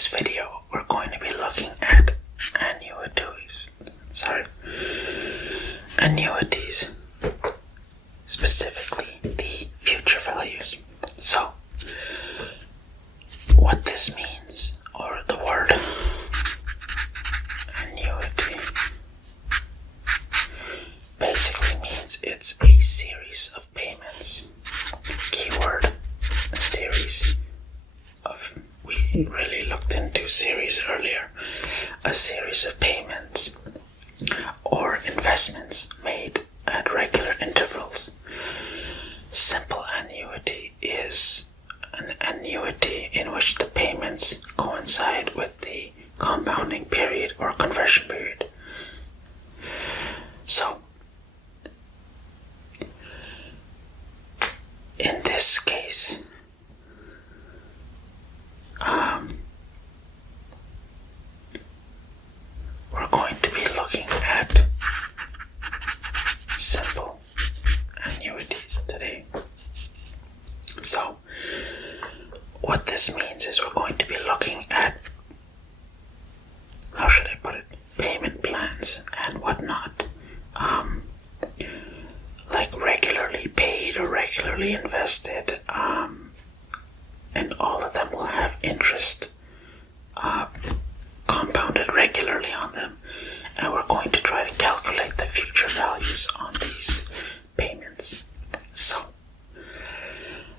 this video, we're going to be looking at annuities, specifically the future values. So, what this means, or the word annuity, basically means it's a series of payments. Keyword, series of, we really looked into series earlier. A series of payments or investments made at regular intervals. Simple annuity is an annuity in which the payments coincide with the compounding period or conversion period. So, in this case, we're going to be looking at simple annuities today. So, what this means is we're going to be looking at, how should I put it, payment plans and whatnot. Like regularly paid or regularly invested, and all of them will have interest compounded regularly on them, and we're going to try to calculate the future values on these payments. So,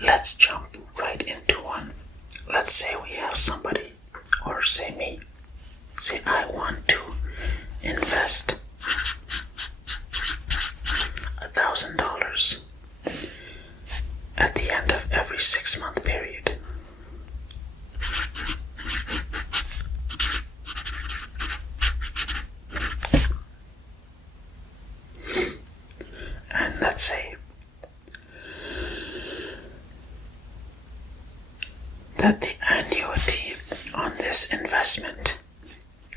let's jump right into one. Let's say we have somebody, or say me, say I want to invest $1,000 at the end of every 6-month period. And let's say that the annuity on this investment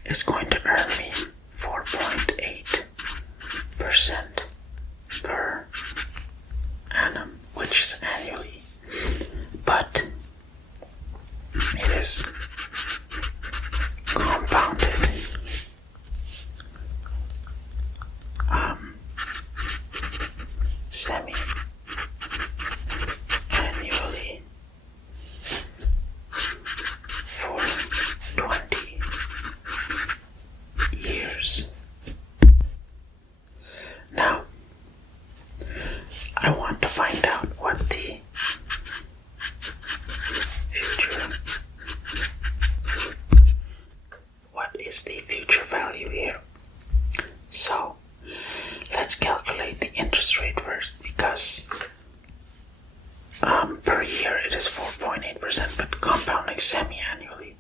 is going to earn me 4.8% per annum, which is annually, but it is compounded semi-annually for 20 years. Now, I want to find out what the future value here. So, let's calculate the interest rate first, because per year it is 4.8%, but compounding semi-annually,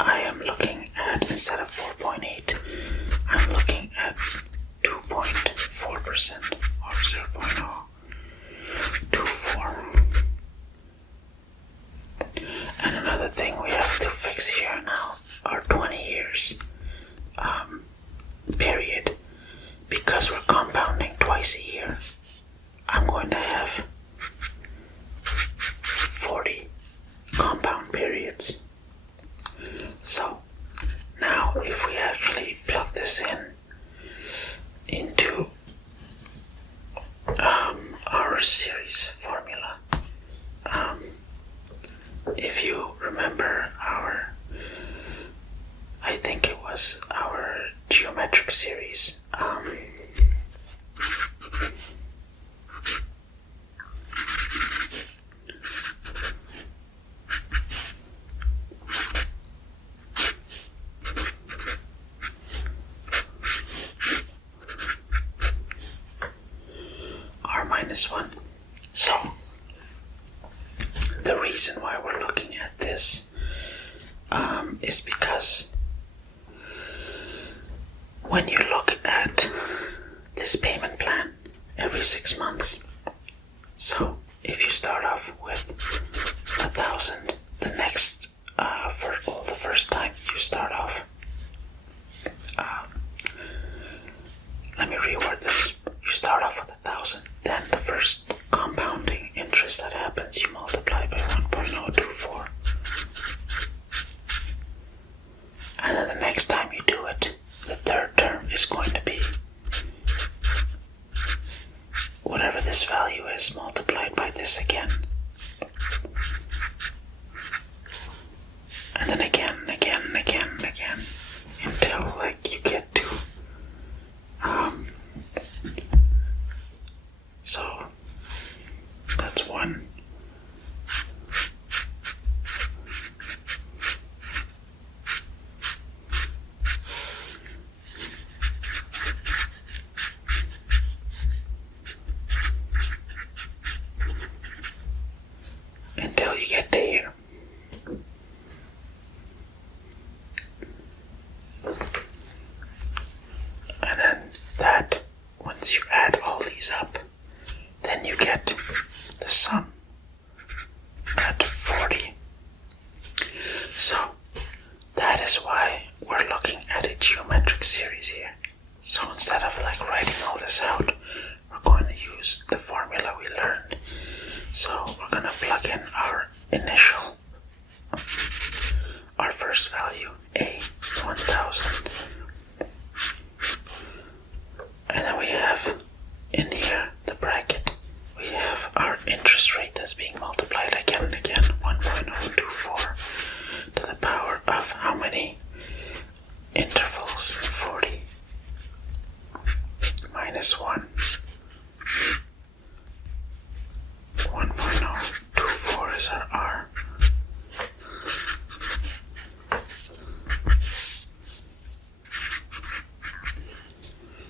I am looking at, instead of 4.8, I'm looking at 2.4% or 0.024. And another thing we have to fix here now are 20 years period. Because we're compounding twice a year, I'm going to have 40 compound periods. So now if we actually plug this into our series formula, if you remember I think it was our geometric series, R-1. So, the reason why we're looking at this is because when you look at this payment plan every 6 months, so if you start off with 1,000, the next, for all the first time you start off, let me reword this. You start off with 1,000, then the first compounding interest that happens, you multiply by 1.024. then again, until like you get to so that's one. Until you get to here. And then that, once you add all these up, then you get the sum at 40. So that is why we're looking at a geometric series here. So instead of like writing all this out, we're going to use the formula we learned. So we're going to plug in our initial, our first value, A, 1000. And then we have in here the bracket, we have our interest rate that's being multiplied again and again, 1.024 to the power of how many intervals? 40 minus 1. 1.024 is our R.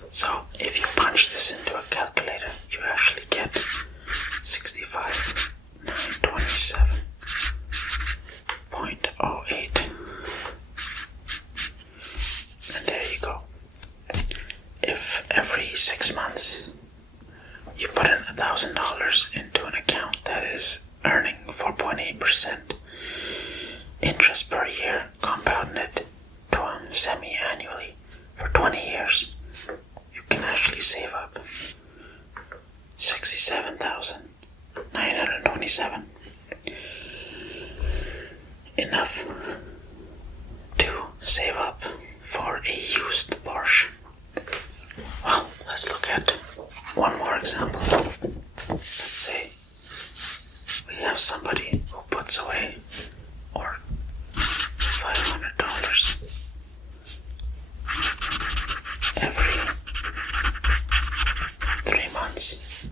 So if you punch this into a calculator, you actually get 65,927.08. And there you go. If every 6 months you put in $1,000 into an account that is earning 4.8% interest per year, compounded semi-annually for 20 years, you can actually save up $67,927. Enough to save up for a used Porsche. Well, let's look at one more example. Let's say we have somebody who puts away or $500 every 3 months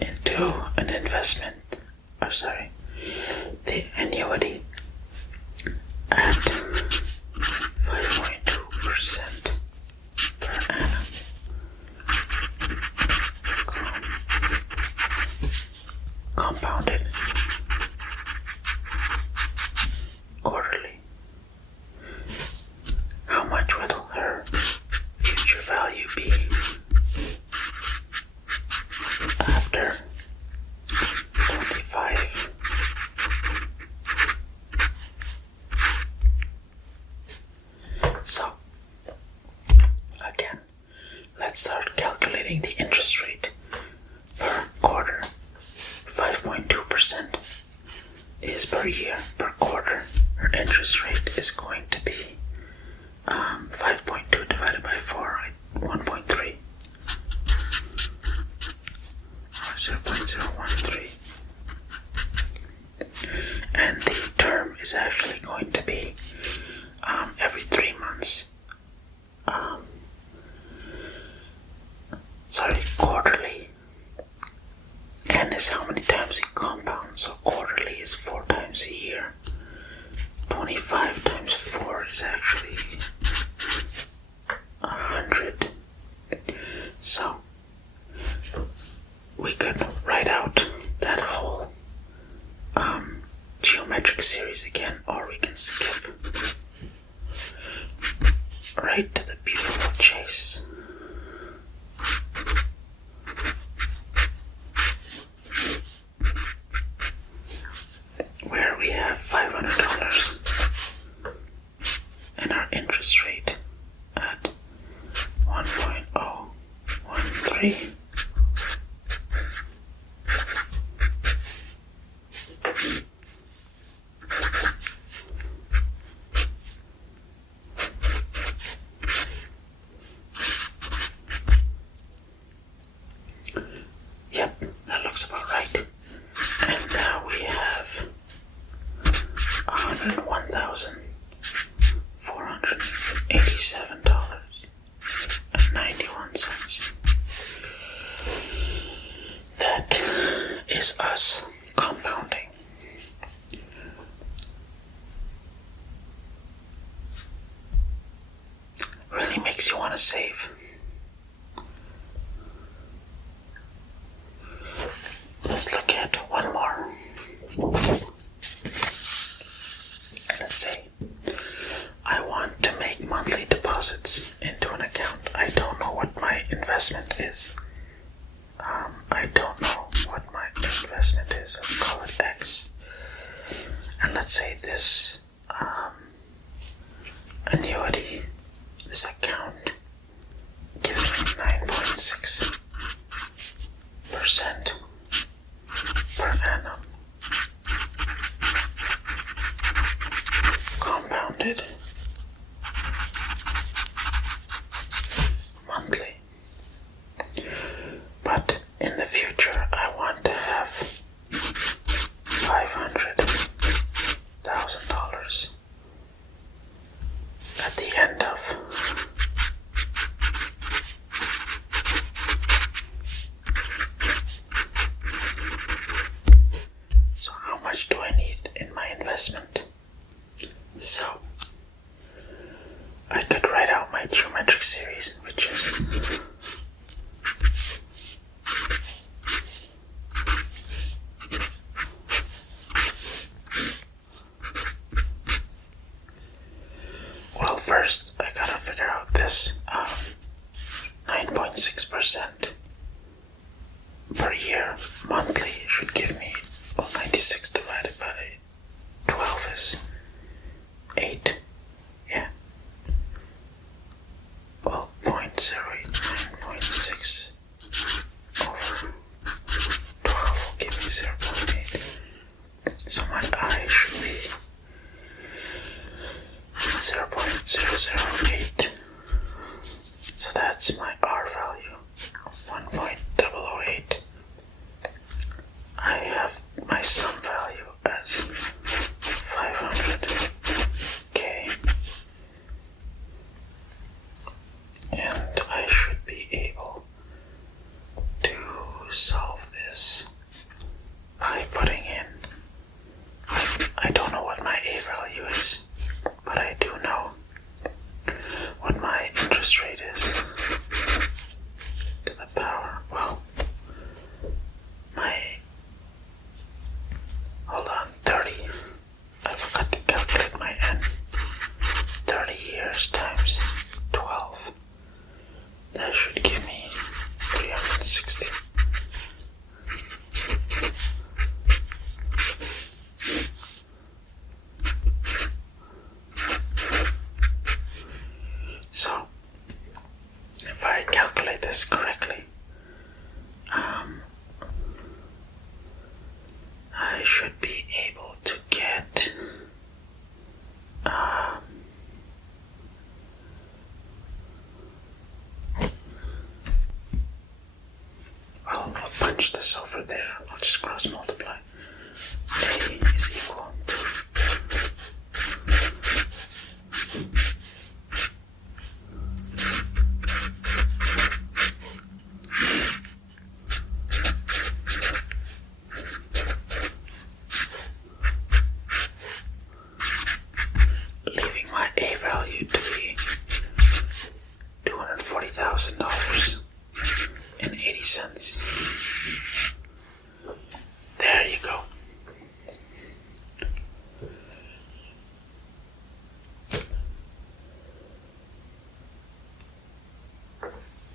into an investment, the annuity at 5.2% per annum. Compounded quarterly. How much will her future value be after 25? So, again, let's start calculating the interest rate per quarter. 5.2% is per year. Per quarter, her interest rate is going to be 5.2 divided by 4, 1.3. 0.013. And the term is actually going to be every 3 months. Quarterly. N is how many times we compound, so quarterly is 4 times a year. 25 times 4 is actually 100. So we could write out that whole geometric series again, or we can skip right to the beautiful chase. Where we have $500 and our interest rate at 1.013. is us compounding. Really makes you want to save. Let's look at one more. Let's say I want to make monthly deposits into an account. I don't know what my investment is. Let's call it X. And let's say this annuity, this account, gives me 9.6% per annum, compounded monthly. But in the future, I want to have $500,000 at the end of so how much do I need in my investment? So I could write out my geometric series, which is first, I gotta figure out this 9.6% per year monthly should give me, 96 divided by 12 is 8. Yeah. 0.08, 9.6 over 12 will give me 0.8. So my I should be 0.008. So that's my R value, 1.008. I have my sum value as 500K, and I should be able to solve this by putting in, I don't know what my A value is, but I do know what my interest rate is to the power, hold on, 30, I forgot to calculate my N, 30 years times 12, that should give me 360. So, if I calculate this correctly, I should be able to get I'll punch this over there. I'll just cross multiply. A is equal to leaving my A value to be $240,000.80. There you go.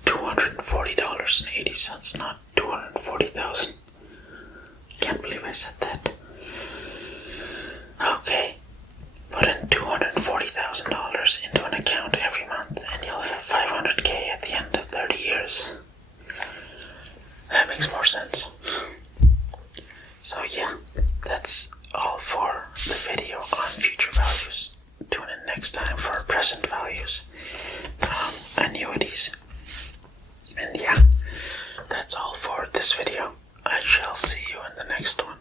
$240.80, not 240,000. Can't believe I said that. Okay. Put in $240,000 into an account every month and you'll have 500K at the end of 30 years. That makes more sense. So yeah, that's all for the video on future values. Tune in next time for present values, annuities. And yeah, that's all for this video. I shall see you in the next one.